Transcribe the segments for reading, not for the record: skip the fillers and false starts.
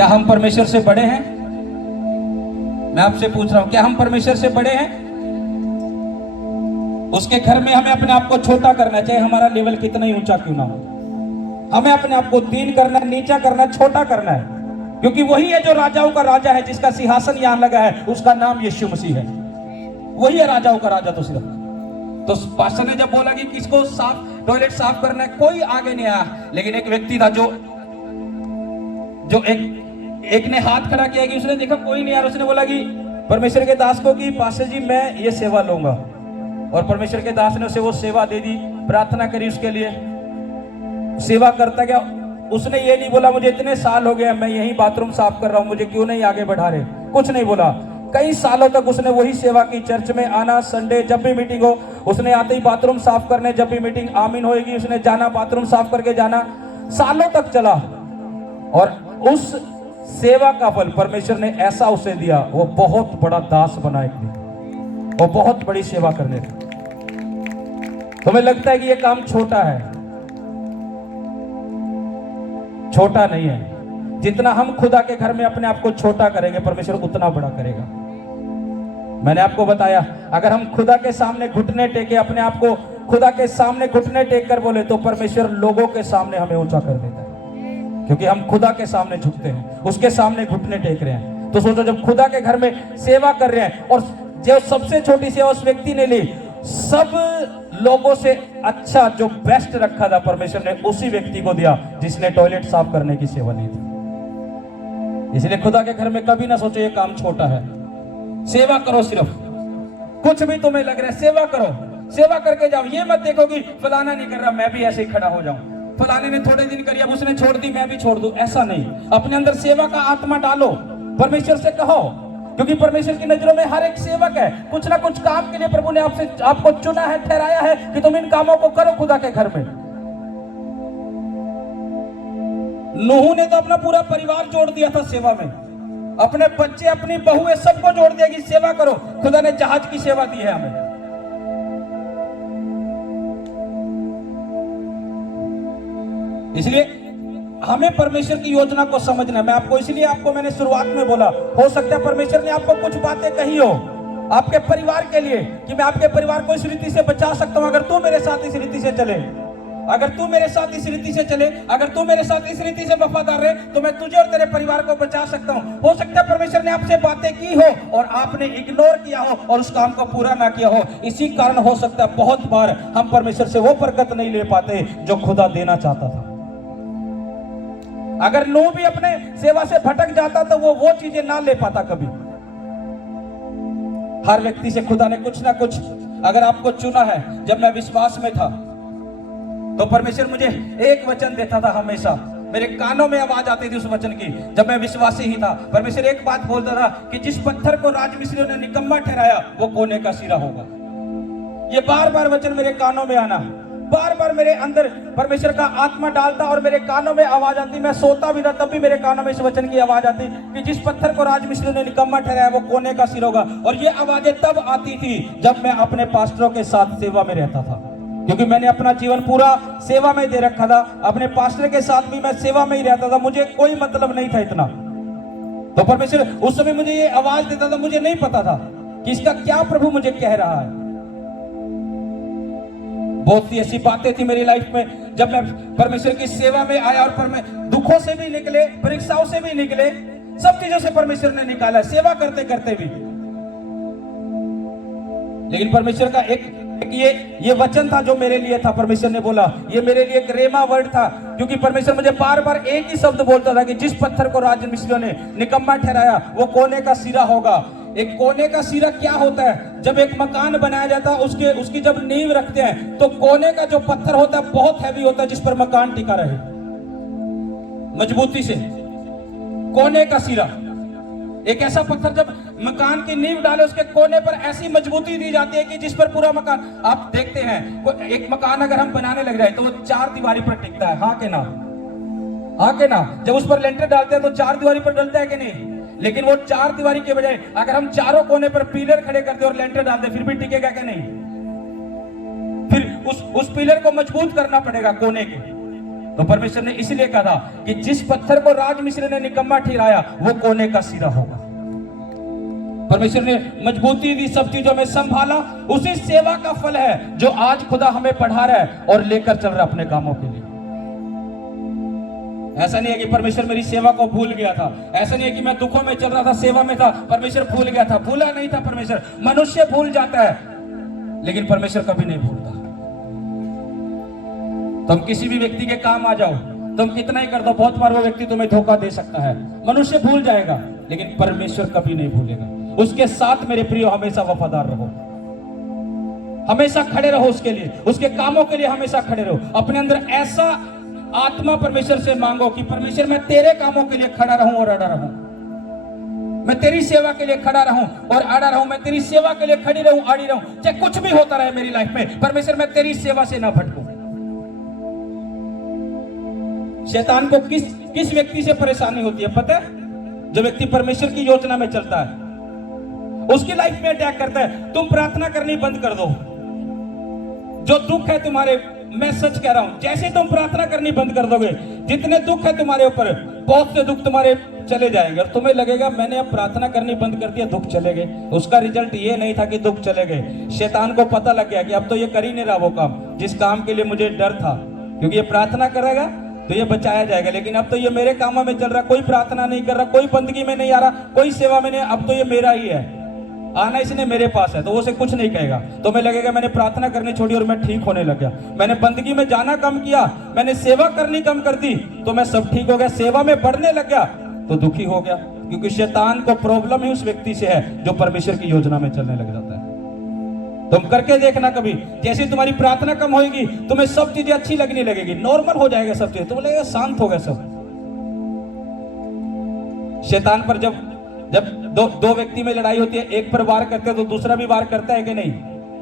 क्या हम परमेश्वर से बड़े हैं? मैं आपसे पूछ रहा हूं, क्या हम परमेश्वर से बड़े हैं? उसके घर में हमें अपने आप को छोटा करना चाहिए, हमारा लेवल कितना ही ऊंचा क्यों ना हो। हमें अपने आप को दीन करना, नीचा करना, छोटा करना है, क्योंकि वही है जो राजाओं का राजा है, जिसका सिंहासन यहां लगा है, उसका नाम यीशु मसीह है। वही है राजाओं का राजा। तो सिर्फ तो पास्टर ने जब बोला कि किसको टॉयलेट साफ करना है, कोई आगे नहीं आया, लेकिन एक व्यक्ति था जो एक ने हाथ खड़ा किया कि उसने देखा कोई नहीं यार, उसने बोला कि परमेश्वर के दास को कि पास्टर जी मैं ये सेवा लूंगा, और परमेश्वर के दास ने उसे वो सेवा दे दी, प्रार्थना करी उसके लिए, सेवा करता गया। उसने ये नहीं बोला मुझे इतने साल हो गए मैं यही बाथरूम साफ कर रहा हूं, मुझे क्यों नहीं आगे बढ़ा रहे, कुछ नहीं बोला। कई सालों तक उसने वही सेवा की, चर्च में आना, संडे जब भी मीटिंग हो उसने आते ही बाथरूम साफ करने, जब भी मीटिंग आमीन होएगी उसने जाना, बाथरूम साफ करके जाना, सालों तक चला। और उस सेवा का फल परमेश्वर ने ऐसा उसे दिया, वो बहुत बड़ा दास बना एक दिन, वो बहुत बड़ी सेवा करने लगा। तुम्हें लगता है कि ये काम छोटा है? छोटा नहीं है। जितना हम खुदा के घर में अपने आप को छोटा करेंगे, परमेश्वर उतना बड़ा करेगा। मैंने आपको बताया, अगर हम खुदा के सामने घुटने टेके, अपने आप को खुदा के सामने घुटने टेक कर बोले, तो परमेश्वर लोगों के सामने हमें ऊंचा कर देता है, क्योंकि हम खुदा के सामने झुकते हैं, उसके सामने घुटने टेक रहे हैं। तो सोचो, जब खुदा के घर में सेवा कर रहे हैं, और जो सबसे छोटी सेवा उस व्यक्ति ने ली, सब लोगों से अच्छा जो बेस्ट रखा था परमेश्वर ने उसी व्यक्ति को दिया जिसने टॉयलेट साफ करने की सेवा ली थी। इसलिए खुदा के घर में कभी ना सोचो ये काम छोटा है। सेवा करो, सिर्फ कुछ भी तुम्हें लग रहा है सेवा करो, सेवा करके जाओ। ये मत देखो कि फलाना नहीं कर रहा मैं भी ऐसे ही खड़ा हो जाऊं, फलाने ने थोड़े दिन करी अब उसने छोड़ दी मैं भी छोड़ दूं, ऐसा नहीं। अपने अंदर सेवा का आत्मा डालो, परमेश्वर से कहो, क्योंकि परमेश्वर की नजरों में हर एक सेवक है। कुछ ना कुछ काम के लिए प्रभु ने आपको चुना है, ठहराया है कि तुम इन कामों को करो खुदा के घर में। नूह ने तो अपना पूरा परिवार जोड़ दिया था सेवा में, अपने बच्चे, अपनी बहुएं, सबको जोड़ दिया कि सेवा करो। खुदा ने जहाज की सेवा दी है हमें। इसलिए हमें परमेश्वर की योजना को समझना। मैं आपको इसलिए मैंने शुरुआत में बोला, हो सकता है परमेश्वर ने आपको कुछ बातें कही हो आपके परिवार के लिए, कि मैं आपके परिवार को इस रीति से बचा सकता हूं अगर तू मेरे साथ इस रीति से चले, अगर तू मेरे साथ इस रीति से चले, अगर तू मेरे साथ इस रीति से वफादार रहे, तो मैं तुझे और तेरे परिवार को बचा सकता हूं। हो सकता है परमेश्वर ने आपसे बातें की हो और आपने इग्नोर किया हो और उस काम को पूरा ना किया हो। इसी कारण हो सकता है बहुत बार हम परमेश्वर से वो बरकत नहीं ले पाते जो खुदा देना चाहता था। अगर नूह भी अपने सेवा से भटक जाता तो वो चीजें ना ले पाता कभी। हर व्यक्ति से खुदा ने कुछ ना कुछ, अगर आपको चुना है। जब मैं विश्वास में था तो परमेश्वर मुझे एक वचन देता था, हमेशा मेरे कानों में आवाज आती थी उस वचन की। जब मैं विश्वासी ही था, परमेश्वर एक बात बोलता था कि जिस पत्थर को राजमिस्त्रियों ने निकम्मा ठहराया वो कोने का सिरा होगा। ये बार बार वचन मेरे कानों में आना, बार बार मेरे अंदर परमेश्वर का आत्मा डालता और मेरे कानों में आवाज आती। मैं सोता भी था तब भी मेरे कानों में इस वचन की आवाज आती कि जिस पत्थर को राजमिस्त्री ने निकम्मा ठहराया वो कोने का सिर होगा। और ये आवाजें तब आती थी जब मैं अपने पास्टरों के साथ सेवा में रहता था, क्योंकि मैंने अपना जीवन पूरा सेवा में दे रखा था। अपने पास्टर के साथ भी मैं सेवा में ही रहता था, मुझे कोई मतलब नहीं था इतना। तो परमेश्वर उस समय मुझे ये आवाज देता था, मुझे नहीं पता था कि इसका क्या प्रभु मुझे कह रहा है। बहुत सी ऐसी बातें थी मेरी लाइफ में जब मैं परमेश्वर की सेवा में आया, और दुखों से भी निकले, परीक्षाओं से भी निकले, सब चीजों से परमेश्वर ने निकाला सेवा करते करते भी। लेकिन परमेश्वर का एक ये वचन था जो मेरे लिए था। परमेश्वर ने बोला, ये मेरे लिए एक रेमा वर्ड था, क्योंकि परमेश्वर मुझे बार बार एक ही शब्द बोलता था कि जिस पत्थर को राजमिस्त्रियों ने निकम्मा ठहराया वो कोने का सिरा होगा। एक कोने का सिरा क्या होता है? जब एक मकान बनाया जाता है उसकी जब नींव रखते हैं तो कोने का जो पत्थर होता है बहुत हैवी होता है, जिस पर मकान टिका रहे मजबूती से। कोने का सिरा एक ऐसा पत्थर, जब मकान की नींव डाले उसके कोने पर ऐसी मजबूती दी जाती है कि जिस पर पूरा मकान, आप देखते हैं एक मकान अगर हम बनाने लग जाए तो वो चार दीवारी पर टिकता है, हाँ के ना? हाँ के ना? जब उस पर लेंटर डालते हैं तो चार दीवारी पर डलता है कि नहीं? लेकिन वो चार दीवारी के बजाय अगर हम चारों कोने पर पिलर खड़े करते और लेंटर डालते फिर भी टिकेगा कि नहीं? फिर उस पिलर को मजबूत करना पड़ेगा कोने के। तो परमेश्वर ने इसलिए कहा था कि जिस पत्थर को राज मिस्त्री ने निकम्मा ठहराया वो कोने का सिरा होगा। परमेश्वर ने मजबूती दी, सब चीजों में संभाला। उसी सेवा का फल है जो आज खुदा हमें पढ़ा रहा है और लेकर चल रहा है अपने कामों के लिए। ऐसा नहीं है कि परमेश्वर मेरी सेवा को भूल गया था, ऐसा नहीं है कि मैं दुखों में चल रहा था, सेवा में था, परमेश्वर भूल गया था। भूला नहीं था परमेश्वर। मनुष्य भूल जाता है लेकिन परमेश्वर कभी नहीं भूलता। तुम किसी भी व्यक्ति के काम आ जाओ, तुम कितना ही कर दो, बहुत बार वो व्यक्ति तुम्हें धोखा दे सकता है, मनुष्य भूल जाएगा लेकिन परमेश्वर कभी नहीं भूलेगा। उसके साथ मेरे प्रिय हमेशा वफादार रहो, हमेशा खड़े रहो उसके लिए, उसके कामों के लिए हमेशा खड़े रहो। अपने अंदर ऐसा आत्मा परमेश्वर से मांगो कि परमेश्वर मैं तेरे कामों के लिए खड़ा रहूं और अड़ा रहूं, मैं तेरी सेवा के लिए खड़ा रहूं और अड़ा रहूं, मैं तेरी सेवा के लिए खड़ी रहूं, अड़ी रहूं, चाहे कुछ भी होता रहे मेरी लाइफ में, परमेश्वर मैं तेरी सेवा से ना भटकूं। शैतान को किस व्यक्ति से परेशानी होती है पता है? जो व्यक्ति परमेश्वर की योजना में चलता है उसकी लाइफ में अटैक करता है। तुम प्रार्थना करनी बंद कर दो, जो दुख है तुम्हारे, मैं सच कह रहा हूं, जैसे तुम प्रार्थना करनी बंद कर दोगे, जितने दुख है तुम्हारे ऊपर, बहुत से दुख तुम्हारे चले जाएंगे और तुम्हें लगेगा मैंने अब प्रार्थना करनी बंद कर दिया, दुख चले गए। उसका रिजल्ट ये नहीं था कि दुख चले गए, शैतान को पता लग गया कि अब तो ये कर ही नहीं रहा वो काम जिस काम के लिए मुझे डर था, क्योंकि ये प्रार्थना करेगा तो ये बचाया जाएगा, लेकिन अब तो ये मेरे कामों में चल रहा, कोई प्रार्थना नहीं कर रहा, कोई बंदगी में नहीं आ रहा, कोई सेवा में नहीं, अब तो ये मेरा ही है, आना इसने मेरे पास है, तो वो उसे कुछ नहीं कहेगा। तो मैं लगेगा मैंने प्रार्थना करनी छोड़ी और मैं ठीक होने लग गया, मैंने बंदगी में जाना कम किया, मैंने सेवा करनी कम कर दी तो मैं सब ठीक हो गया, सेवा में बढ़ने लग गया तो दुखी हो गया। क्योंकि शैतान को प्रॉब्लम ही उस व्यक्ति से है जो परमेश्वर की योजना में चलने लग जाता है। तुम करके देखना कभी, जैसे तुम्हारी प्रार्थना कम होगी तुम्हें सब चीजें अच्छी लगने लगेगी, नॉर्मल हो जाएगा सब चीजें, तुम्हें लगेगा शांत हो गया सब। शैतान पर जब दो व्यक्ति में लड़ाई होती है, एक पर वार करते हो तो दूसरा भी वार करता है कि नहीं?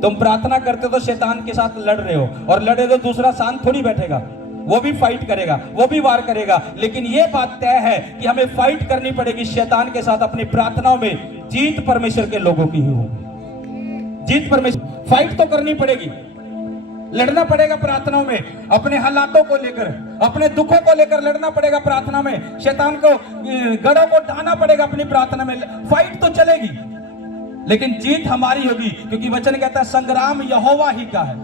तुम प्रार्थना करते हो तो शैतान के साथ लड़ रहे हो, और लड़े तो दूसरा शांत थोड़ी बैठेगा, वो भी फाइट करेगा, वो भी वार करेगा। लेकिन ये बात तय है कि हमें फाइट करनी पड़ेगी शैतान के साथ अपनी प्रार्थनाओं में। जीत परमेश्वर के लोगों की ही होगी, जीत परमेश्वर, फाइट तो करनी पड़ेगी, लड़ना पड़ेगा प्रार्थनाओं में, अपने हालातों को लेकर, अपने दुखों को लेकर लड़ना पड़ेगा प्रार्थना में, शैतान को गढ़ों को ढाना पड़ेगा अपनी प्रार्थना में। फाइट तो चलेगी लेकिन जीत हमारी होगी, क्योंकि वचन कहता है संग्राम यहोवा ही का है,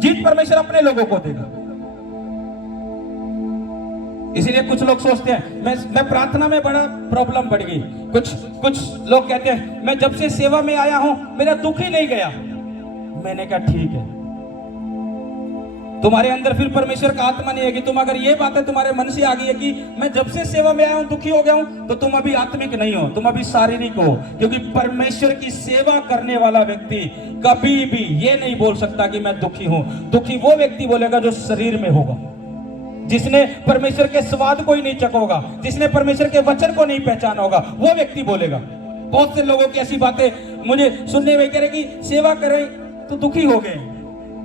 जीत परमेश्वर अपने लोगों को देगा। इसीलिए कुछ लोग सोचते हैं मैं प्रार्थना में बड़ा प्रॉब्लम बढ़ गई, कुछ लोग कहते हैं मैं जब से सेवा में आया हूं मेरा दुख ही नहीं गया। मैंने कहा ठीक है, तुम्हारे अंदर फिर परमेश्वर का आत्मा नहीं है कि तुम, अगर ये बातें तुम्हारे मन से आ गई है कि मैं जब से सेवा में आया हूं दुखी हो गया हूं, तो तुम अभी आत्मिक नहीं हो, तुम अभी शारीरिक हो। क्योंकि परमेश्वर की सेवा करने वाला व्यक्ति कभी भी ये नहीं बोल सकता कि मैं दुखी हूं। दुखी वो व्यक्ति बोलेगा जो शरीर में होगा, जिसने परमेश्वर के स्वाद को ही नहीं चखोगा, जिसने परमेश्वर के वचन को नहीं पहचाना होगा, वो व्यक्ति बोलेगा। बहुत से लोगों की ऐसी बातें मुझे सुनने में कह रहे कि सेवा करें तो दुखी हो गए।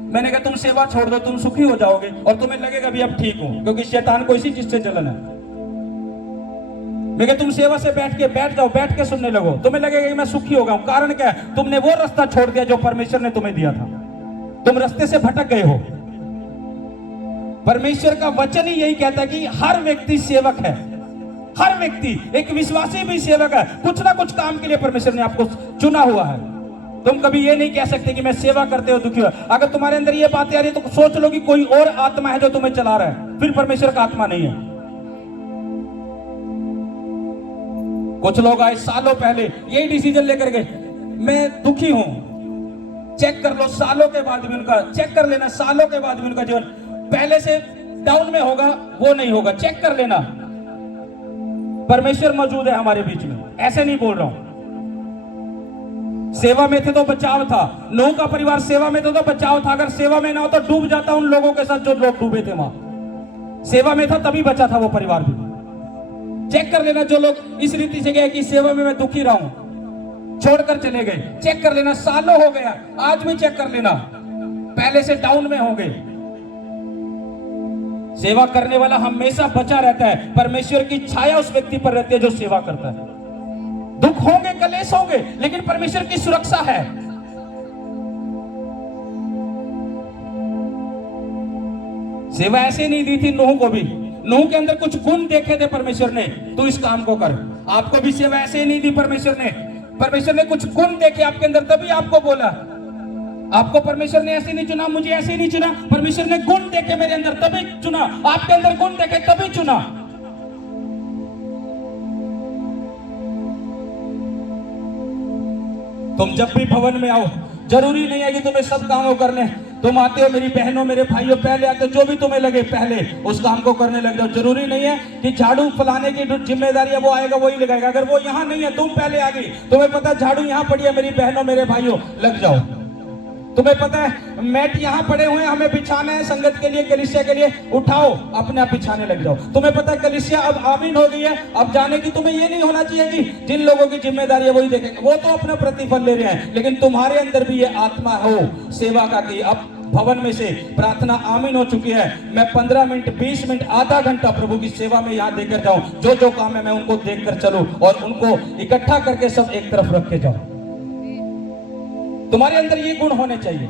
मैंने कहा तुम सेवा छोड़ दो, तुम सुखी हो जाओगे और तुम्हें लगेगा भी अब ठीक हूं, क्योंकि शैतान को इसी चीज से जलन है। मैं कहा तुम सेवा से बैठ जाओ, बैठ के सुनने लगो, तुम्हें लगेगा कि मैं सुखी हो गया हूं। कारण क्या है? तुमने वो रास्ता छोड़ दिया जो परमेश्वर ने तुम्हें दिया था, तुम रास्ते से भटक गए हो। परमेश्वर का वचन ही यही कहता है कि हर व्यक्ति सेवक है, हर व्यक्ति, एक विश्वासी भी सेवक है। कुछ ना कुछ काम के लिए परमेश्वर ने आपको चुना हुआ है। तुम कभी ये नहीं कह सकते कि मैं सेवा करते हो दुखी हो। अगर तुम्हारे अंदर ये बातें आ रही है तो सोच लो कि कोई और आत्मा है जो तुम्हें चला रहा है, फिर परमेश्वर का आत्मा नहीं है। कुछ लोग आए सालों पहले यही डिसीजन लेकर गए, मैं दुखी हूं, चेक कर लो, सालों के बाद भी उनका, चेक कर लेना, सालों के बाद भी उनका जीवन पहले से डाउन में होगा, वो नहीं होगा, चेक कर लेना। परमेश्वर मौजूद है हमारे बीच में, ऐसे नहीं बोल रहा हूं। सेवा में थे तो बचाव था, नूह का परिवार सेवा में था तो बचाव था, अगर सेवा में ना हो तो डूब जाता उन लोगों के साथ जो लोग डूबे थे वहां। सेवा में था तभी बचा था वो परिवार भी। चेक कर लेना, जो लोग इस रीति से गए कि सेवा में मैं दुखी रहा हूं, छोड़कर चले गए, चेक कर लेना, सालों हो गया, आज भी चेक कर लेना, पहले से डाउन में होंगे। सेवा करने वाला हमेशा बचा रहता है, परमेश्वर की छाया उस व्यक्ति पर रहती है जो सेवा करता है। दुख होंगे, कलेश होंगे, लेकिन परमेश्वर की सुरक्षा है। सेवा ऐसे नहीं दी थी नूह को भी। नूह के अंदर कुछ गुण देखे थे परमेश्वर ने, तू इस काम को कर। आपको भी सेवा ऐसे ही नहीं दी परमेश्वर ने। परमेश्वर ने कुछ गुण देखे आपके अंदर, तभी आपको बोला। आपको परमेश्वर ने ऐसे नहीं चुना, मुझे ऐसे नहीं चुना, परमेश्वर ने गुण देखे मेरे अंदर तभी चुना, आपके अंदर गुण देखे तभी चुना। तुम जब भी भवन में आओ, जरूरी नहीं है कि तुम्हें सब कामों करने। तुम आते हो मेरी बहनों मेरे भाइयों, पहले आते हो जो भी तुम्हें लगे पहले उस काम को करने लग जाओ। जरूरी नहीं है कि झाड़ू फलाने की जिम्मेदारी है वो आएगा वही लगाएगा। अगर वो यहाँ नहीं है, तुम पहले आ गई, तुम्हें पता झाड़ू यहाँ पड़ी है मेरी बहनों मेरे भाइयों, लग जाओ। तुम्हें पता है मैट यहाँ पड़े हुए हमें बिछाना है संगत के लिए, कलीसिया के लिए, उठाओ अपने आप बिछाने लग जाओ। तुम्हें पता है कलीसिया अब आमीन हो गई है, अब जाने की तुम्हें ये नहीं होना चाहिए कि जिन लोगों की जिम्मेदारी है वही देखेंगे, वो तो अपना प्रतिफल ले रहे हैं, लेकिन तुम्हारे अंदर भी ये आत्मा हो सेवा का कि अब भवन में से प्रार्थना आमीन हो चुकी है, मैं 15 मिनट 20 मिनट आधा घंटा प्रभु की सेवा में यहाँ देकर जाऊं, जो जो काम है मैं उनको देखकर चलूं और उनको इकट्ठा करके सब एक तरफ रख के जाऊं। तुम्हारे अंदर ये गुण होने चाहिए।